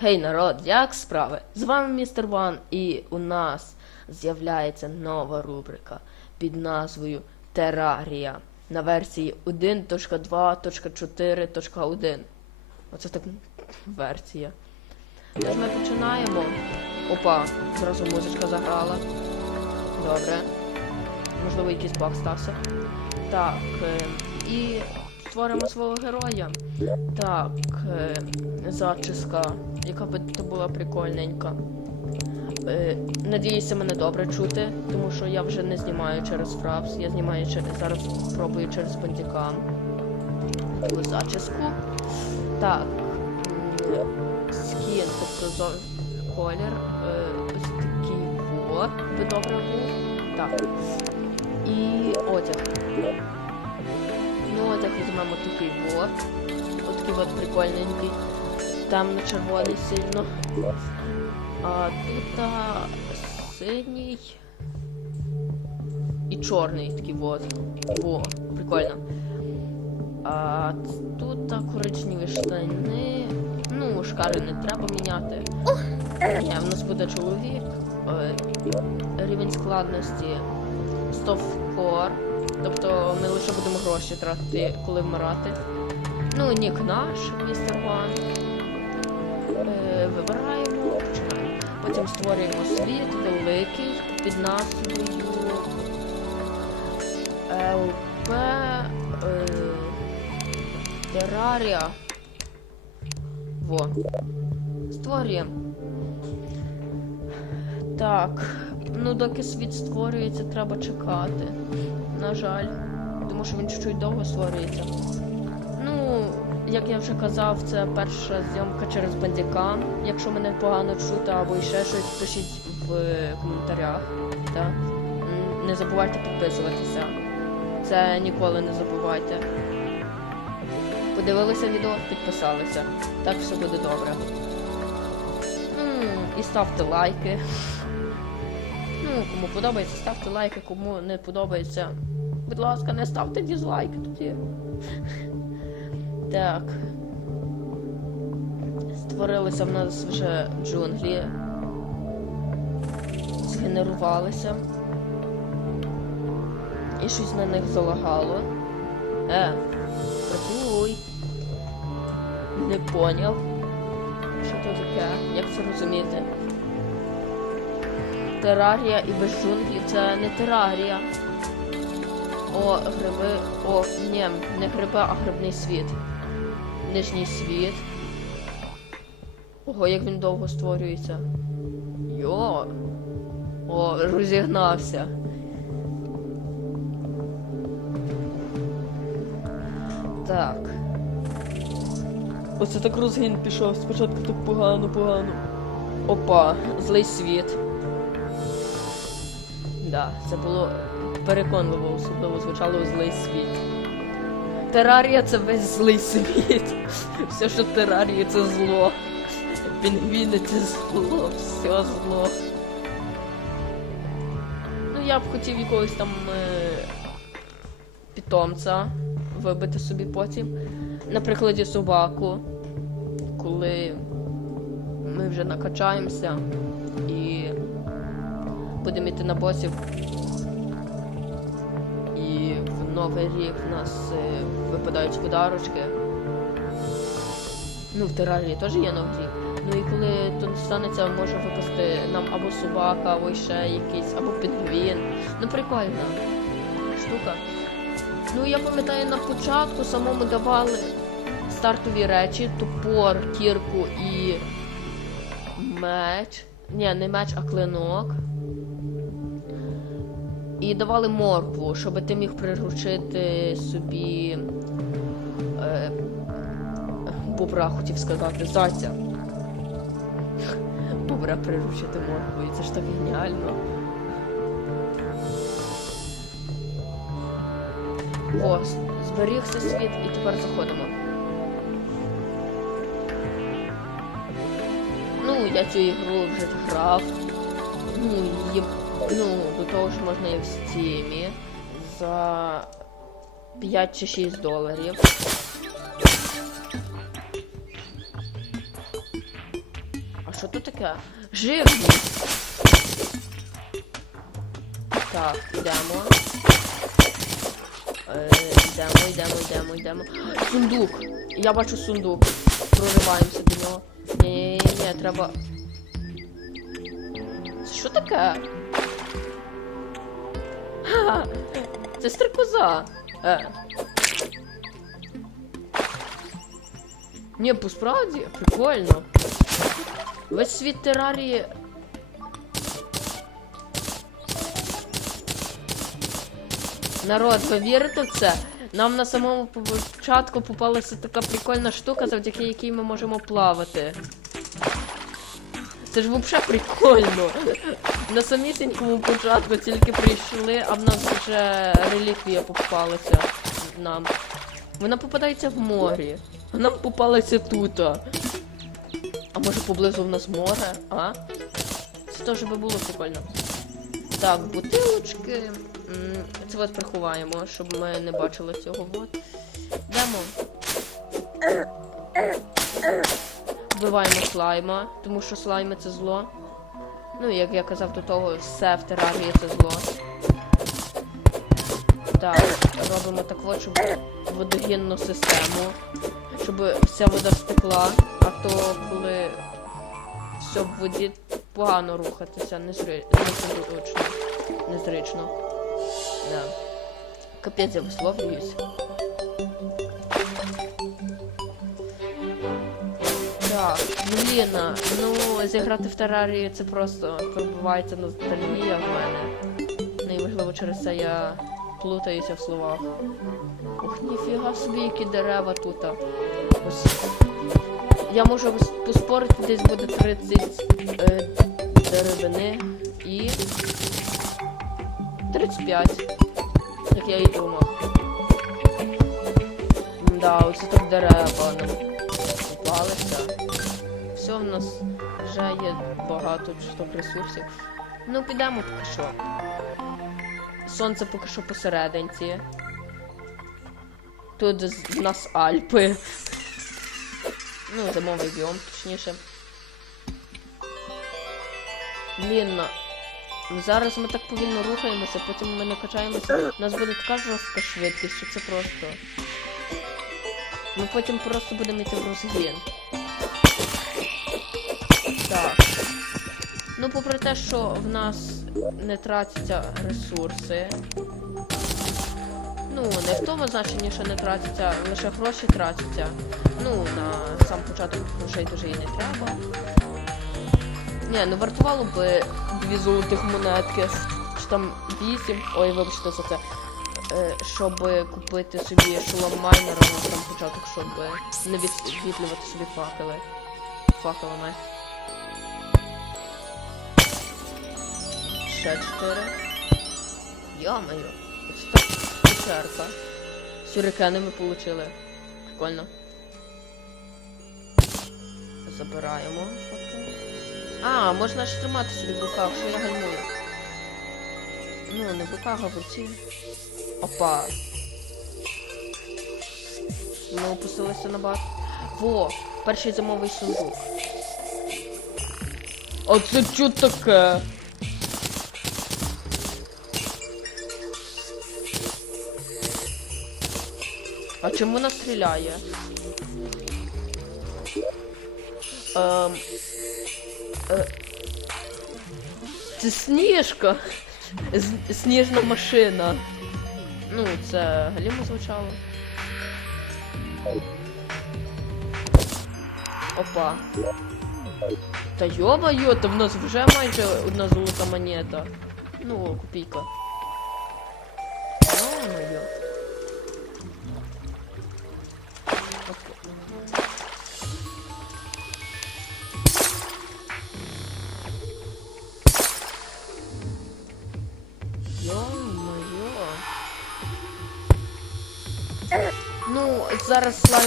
Гей, народ, як справи? З вами містер Ван, і у нас з'являється нова рубрика під назвою Терарія на версії 1.2.4.1. Оце так версія. Тож ми починаємо. Опа, зразу музичка заграла. Добре. Можливо, якийсь баг стався. Так, е, і створимо свого героя. Так, е, зачіска, яка би то була прикольненька. Е, надіюся, мене добре чути, тому що я вже не знімаю через фрапс, я знімаю через зараз пробую через бандікам. Таку зачіску. Так. Скін, тобто колір. Е, ось такий вот би добре був. Так. І одяг. Ну, одяг візьмемо такий вот. Ось такий от прикольненький. Темно-червоний сильно. А тут а, синій і чорний такий вот. Во, прикольно. А тут а, коричневі штани. Ну, шкари не треба міняти. Ні, в нас буде чоловік. Е, Рівень складності Стовкор. Тобто ми лише будемо гроші тратити, коли вмирати. Ну, нік наш, містер Ван. Е, вибираємо. Потім створюємо світ великий під назвою ЛП е, Терарія. Во. Створюємо. Так. Ну, доки світ створюється, треба чекати. На жаль. Тому що він чуть-чуть довго створюється. Ну, як я вже казав, це перша зйомка через бандікам. Якщо мене погано чути або ще щось, пишіть в коментарях. Так? М, Не забувайте підписуватися. Це ніколи не забувайте. Подивилися відео, підписалися. Так все буде добре. І ставте лайки. Ну, кому подобається, ставте лайки, кому не подобається. Будь ласка, не ставте дізлайки тоді. Так. Створилися в нас вже джунглі. Згенерувалися. І щось на них залагало. Е, працюй. Не поняв. Що це таке? Як це розуміти? Терарія і без джунглів це не терарія. О, гриби. О, ні, не гриби, а грибний світ. Нижній світ. Ого, як він довго створюється. Йо. О, розігнався. Так. Оце так розгін пішов. Спочатку так погано, погано. Опа, злий світ. Да, це було переконливо, особливо звучало злий світ. Терарія це весь злий світ. Все, що терарія, це зло. Пінгвіни це зло, все зло. Ну, я б хотів якогось там е... питомця вибити собі потім. На прикладі собаку, коли ми вже накачаємося і будемо йти на босів. Новий рік в нас е, випадають подарочки. Ну, в терарії теж є новий рік. Ну і коли тут станеться, може випасти нам або собака, або ще якийсь, або пінгвін. Ну прикольна штука. Ну я пам'ятаю, на початку самому давали стартові речі, топор, кірку і меч. Ні, не меч, а клинок. І давали моркву, щоб ти міг приручити собі. Е, бобра хотів сказати, зайця. Бобра приручити морквою, це ж так геніально. О, зберігся світ і тепер заходимо. Ну, я цю ігру вже грав. Ну, її, ну, до того ж можна і в стімі за 5 чи 6 доларів. А що тут таке? Живність. Так, йдемо. Е, йдемо, йдемо, йдемо, йдемо. Сундук. Я бачу сундук. Прориваємося до нього. Ні, ні, ні, треба. Що таке? Ха, це стрикоза. Е. Ні, по справді, прикольно. Весь світ терарії. Народ, ви вірите в це? Нам на самому початку попалася така прикольна штука, завдяки якій ми можемо плавати. Це ж взагалі прикольно. На самісінькому початку тільки прийшли, а в нас вже реліквія попалася нам. Вона попадається в морі. А нам попалася тут. А може поблизу в нас море, а? Це теж би було прикольно. Так, бутилочки. Це от приховаємо, щоб ми не бачили цього. От. Йдемо. Вбиваємо слайма, тому що слайми це зло. Ну, як я казав до того, все в терарії це зло. Так, робимо так от, щоб водогінну систему. Щоб вся вода стекла, а то коли все в воді погано рухатися, незри... незручно. Незручно. Да. Капець я висловлююсь. Так, блін, ну зіграти в терарії це просто пробувається ностальгія в мене. Ну і можливо через це я плутаюся в словах. Ух, ніфіга собі, які дерева тут. Ось. Я можу поспорити, десь буде 30 е, деревини і 35, як я і думав. Да, оце тут дерева нам попалися. Все, в нас вже є багато штук ресурсів. Ну, підемо поки що. Сонце поки що посерединці. Тут в нас Альпи. Ну, зимовий біом, точніше. Блін, зараз ми так повільно рухаємося, потім ми накачаємося. У нас буде така жорстка швидкість, що це просто. Ми потім просто будемо йти в розгін. Ну, попри те, що в нас не тратяться ресурси. Ну, не в тому значенні, що не тратяться, лише гроші тратяться. Ну, на сам початок грошей дуже і не треба. Ні, ну вартувало би дві золотих монетки, чи там вісім. Ой, вибачте за це. Е, щоб купити собі шолом майнера на сам початок, щоб не відвітлювати собі факели. Факелами. Ще чотири. Йо-моє. Це так печерка. Сюрикени ми получили. Прикольно. Забираємо. А, можна ж тримати собі в руках, що я гальмую. Ну, не в руках, а в руці. Опа. Ми опустилися на бар. Во, перший зимовий сундук. А це що таке? А чому вона стріляє? Ем... Е... Це сніжка. З- Сніжна машина. Ну, це галімо звучало. Опа. Та йо-моє, та в нас вже майже одна золота монета. Ну, копійка.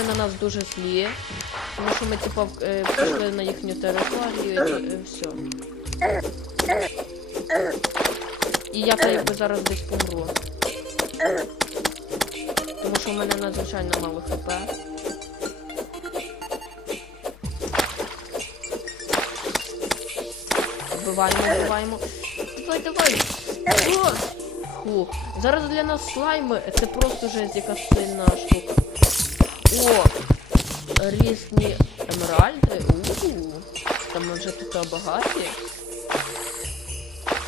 Слайми на нас дуже злі. Тому що ми типа е, пішли на їхню територію і е, все. І я та якби зараз десь помру. Тому що в мене надзвичайно мало хп. вбиваємо, вбиваємо. Давай, давай. Фух. Зараз для нас слайми це просто жесть, яка сильна штука. О! Різні емеральди. У-у-у. Там вже тут багаті.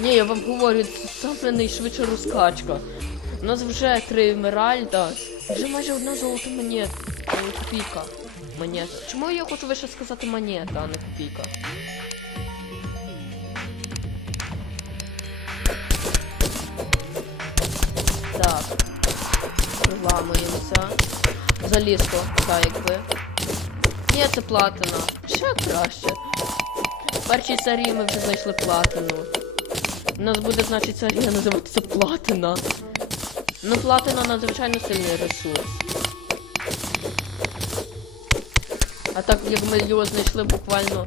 Ні, я вам говорю, це саме найшвидша розкачка. У нас вже три емеральда. Вже майже одна золота монета. Ой, копійка. Монета. Чому я хочу вище сказати монета, а не копійка? Залізко, так якби. Ні, це платина. Ще краще. В першій серії ми вже знайшли платину. У нас буде, значить, серія називатися платина. Ну, платина надзвичайно сильний ресурс. А так як ми його знайшли буквально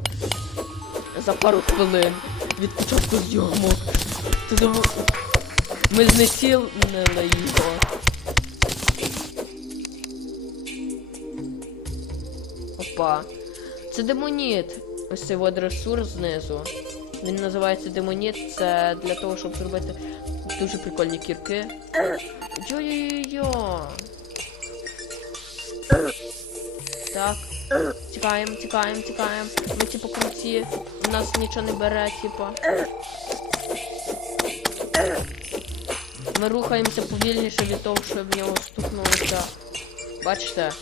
за пару хвилин від початку зйомок. Ми знецілили його. Опа. Це демоніт. Ось цей от ресурс знизу. Він називається демоніт. Це для того, щоб зробити дуже прикольні кірки. Йо-йо-йо-йо. Так. Тікаємо, тікаємо, тікаємо. Ми типу круті. У нас нічого не бере, типу. Ми рухаємося повільніше від того, що в нього стукнулося. Бачите?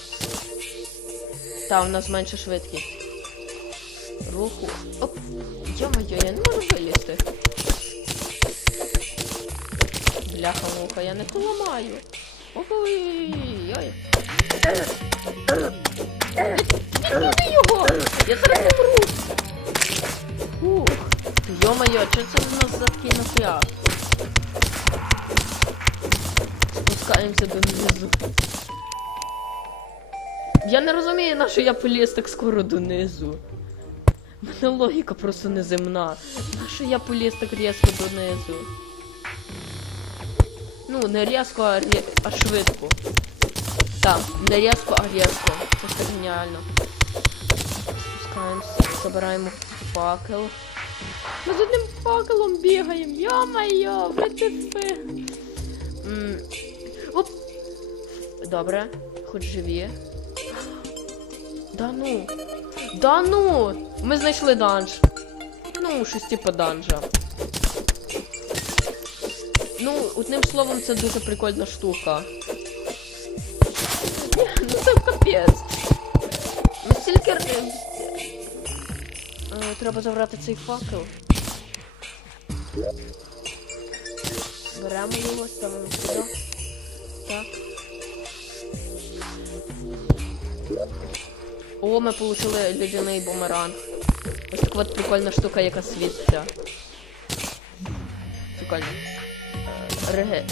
Та, у нас менша швидкість. Руху. Оп. Йо-моє, я не можу вилізти. Бляха муха, я не поламаю. Ой-ой-ой. Відміни його! Я зараз помру! Ух. Йо-моє, що це в нас за такий напряг? Спускаємося донизу. Я розумію, на що я поліз так скоро донизу. У мене логіка просто неземна. На що я поліз так різко донизу? Ну, не різко, а, рі... а швидко. Так, не різко, а різко. Це геніально. Спускаємося, забираємо факел. Ми з одним факелом бігаємо. Йо-майо. М, Оп. Добре, хоч живі. Да ну. Да ну! Ми знайшли данж. Ну, щось типу данжа. Ну, одним словом, це дуже прикольна штука. Ну це капець. Ну стільки. р- е, е, Треба забрати цей факел. Беремо його, ставимо сюди. Так. О, ми отримали ледяний бумеранг. Ось така от прикольна штука, яка світиться. Прикольно. Е, Реге...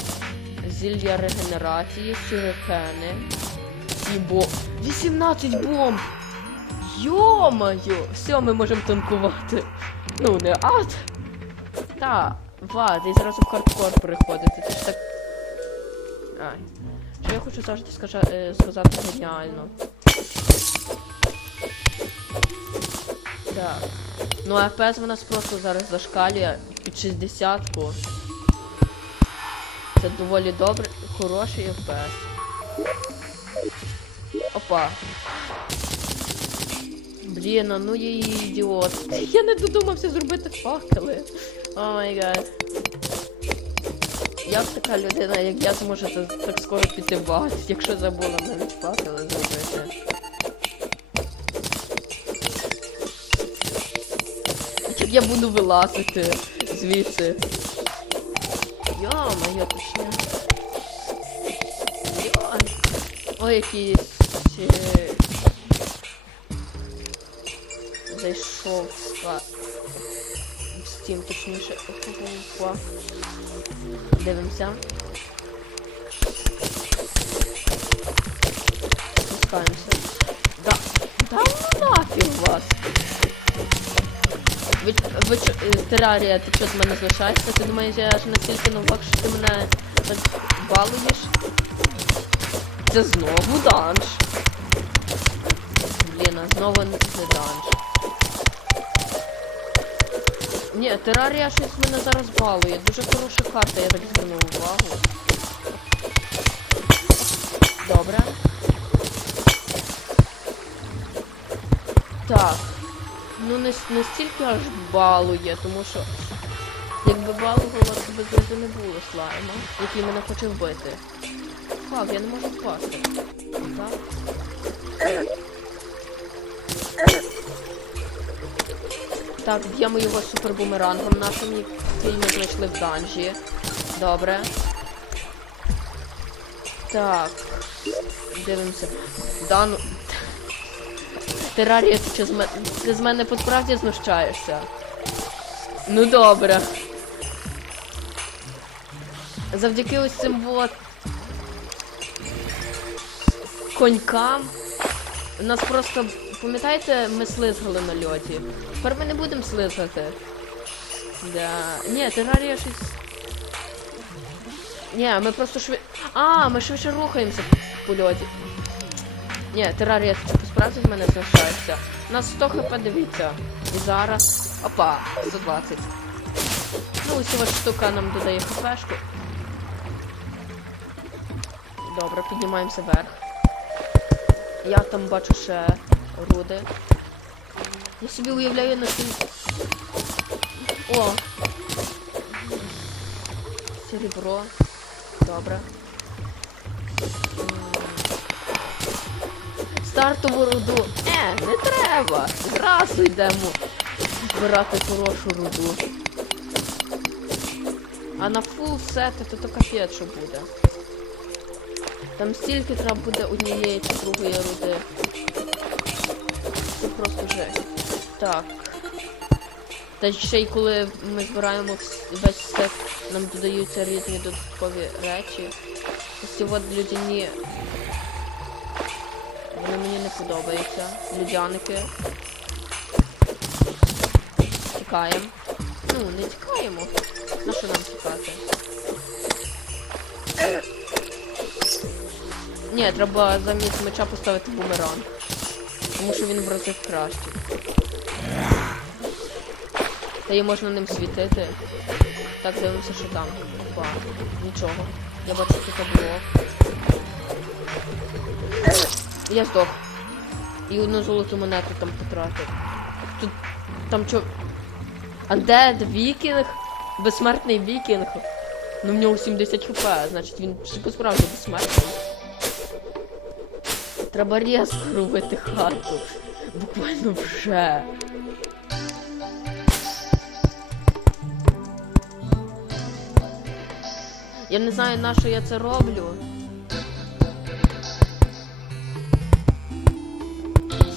Зілля регенерації, сюрикени. І бо... 18 бомб! Йо-моє! Все, ми можемо танкувати. Ну, не ад. Та, вад, і зразу в хардкор переходити. Це ж так. Ай. Що я хочу завжди е, сказати геніально. Так. Ну, FPS в нас просто зараз зашкалює під 60-ку. Це доволі добре, хороший FPS. Опа. Блін, а ну я ідіот. Я не додумався зробити факели. О май гад. Як така людина, як я зможу це так скоро піти в ад, якщо забула навіть факели зробити. Я буду вилазити звідси. Йо-моє, точно. Йо. Ой, якийсь... е, Зайшов в в точніше. Дивимося. Спускаємося. Да. Да ну вас. Ви, ви е, терарія, ти що з мене залишаєшся? Ти думаєш, я ж настільки новак, що ти мене балуєш? Це знову данж. Блін, а знову не данж. Ні, терарія щось мене зараз балує. Дуже хороша карта, я так звернув увагу. Добре. Так. Ну не, с- не стільки аж балує, тому що якби балувало, то би завжди не було слайма, який мене хоче вбити. Фак, я не можу впасти. Так. Так, б'ємо його супербумерангом нашим, який ми знайшли в данжі. Добре. Так. Дивимося. Дану. Терарія, ти, що з мене, ти з мене по справді знущаєшся? Ну добре. Завдяки ось цим вот конькам. У нас просто, пам'ятаєте, ми слизгали на льоті. Тепер ми не будемо слизгати. Да. Ні, терарія щось. Ні, ми просто швид... А, ми швидше рухаємося по льоті. Ні, терарія, справді з мене. У нас 100 хп, дивіться. І зараз. Опа, 120. Ну, ось ця штука нам додає хпшку. Добре, піднімаємося вверх. Я там бачу ще руди. Я собі уявляю на цим. О! Серебро. Добре. Стартову руду. Е, не треба. Зразу йдемо збирати хорошу руду. А на фул сети то то капець що буде. Там стільки треба буде однієї чи другої руди. Це просто жесть. Так. Та ще й коли ми збираємо весь сет, нам додаються різні додаткові речі. Ось ці от. Не. Людяники. Тікаємо. Ну, не тікаємо. На що нам тікати? Ні, треба замість меча поставити бумеранг. Тому що він в рази кращий. Та її можна ним світити. Так, дивимося, що там. Опа, нічого. Я бачу тут табло. Я здох. І одну золоту монету там потратив. Тут там чо. Де вікінг? Безсмертний вікінг. Ну в нього 70 хп, значить він справді безсмертний. Треба різко робити хату. Буквально вже. Я не знаю, на що я це роблю.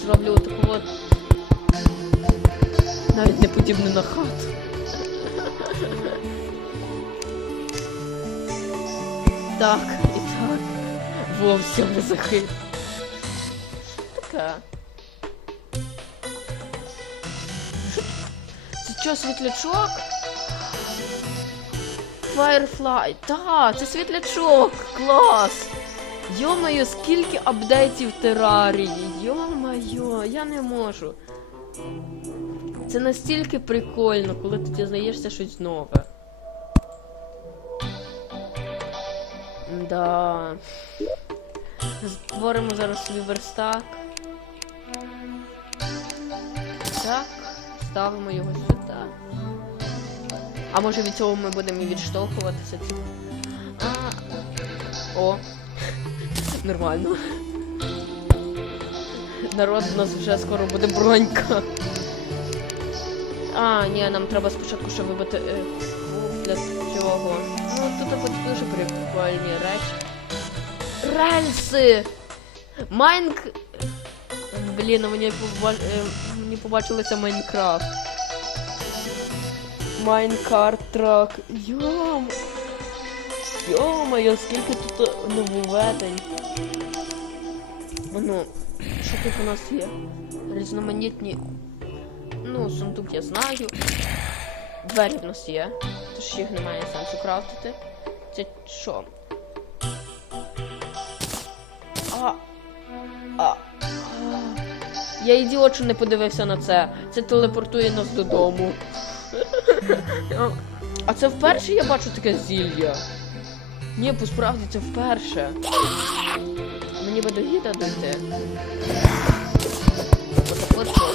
Зроблю отаку от. Навіть не подібне на хату. Так, і так. Во всьому захит. Таке. Що- Це що, світлячок? Firefly. Та, це світлячок. Клас. Йо-моє, скільки апдейтів терарії. Йо-моє, я не можу. Це настільки прикольно, коли ти дізнаєшся щось нове. Да. Створимо зараз собі верстак. Так, ставимо його сюди. А може від цього ми будемо і відштовхуватися? Ці- А, о, нормально. Народ, у нас вже скоро буде бронька. А, ні, нам треба спочатку ще вибити е, для цього. Ну, тут будуть дуже прикольні речі. Рельси! Майнк... Блін, ну мені, поба... е, мені побачилося Майнкрафт. Майнкарт трак. Йом. Йо-моє, скільки тут нововведень. Ну, що тут у нас є? Різноманітні. Ну, сундук я знаю. Двері в нас є. Тож їх немає сенсу крафтити. Це що? А. а. Я ідіот, що не подивився на це. Це телепортує нас додому. А це вперше я бачу таке зілля. Ні, по справді це вперше. Мені би до гіда просто.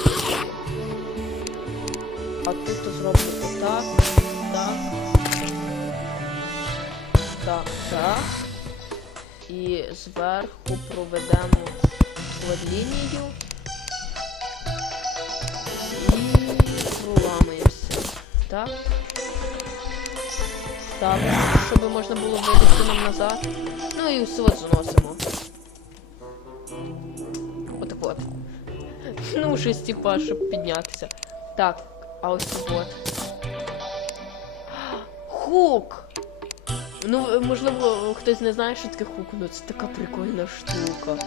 А тут то зроблю отак, так. Так, так. І зверху проведемо лінію. І проламуємося. Так. Ставимо, щоб можна було вивести нам назад. Ну і все от зносимо. Отак от. Ну, щось типа, щоб піднятися. Так, а ось от. Хук! Ну, можливо, хтось не знає, що таке хук, ну це така прикольна штука.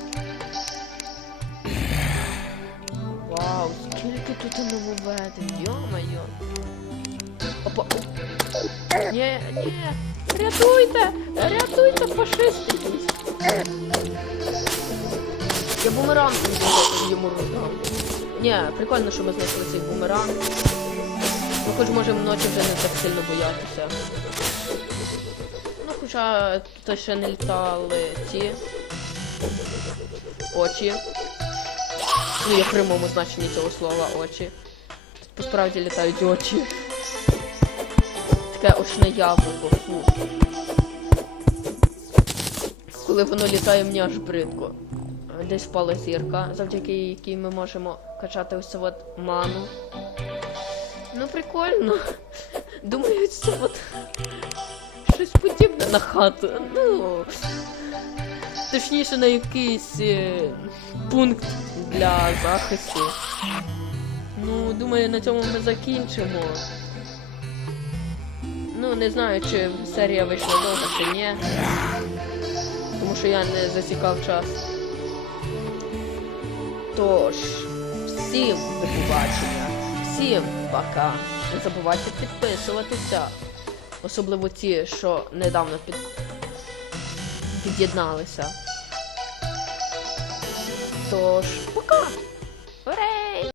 Вау, скільки тут нововведень, йо-моє. Опа. Ні, ні, рятуйте! Рятуйте, фашисти. Я бумеранг йому- роздам. Ні, прикольно, що ми знайшли цей бумеранг. Ну, хоч можемо вночі вже не так сильно боятися. Ну, хоча тут ще не літали ці очі. Ну, я в прямому значенні цього слова очі. Тут посправді літають очі. Таке очне яблуко, фу. Коли воно літає, мені аж бридко. Десь впала зірка, завдяки якій ми можемо качати ось от ману. Ну, прикольно. Думаю, це от щось подібне на хату. Ну. Точніше, на якийсь е, пункт для захисту. Ну, думаю, на цьому ми закінчимо. Ну, не знаю, чи серія вийшла довго, чи ні. Тому що я не засікав час. Тож, всім до побачення, всім пока. Не забувайте підписуватися. Особливо ті, що недавно під... під'єдналися. Тож, пока!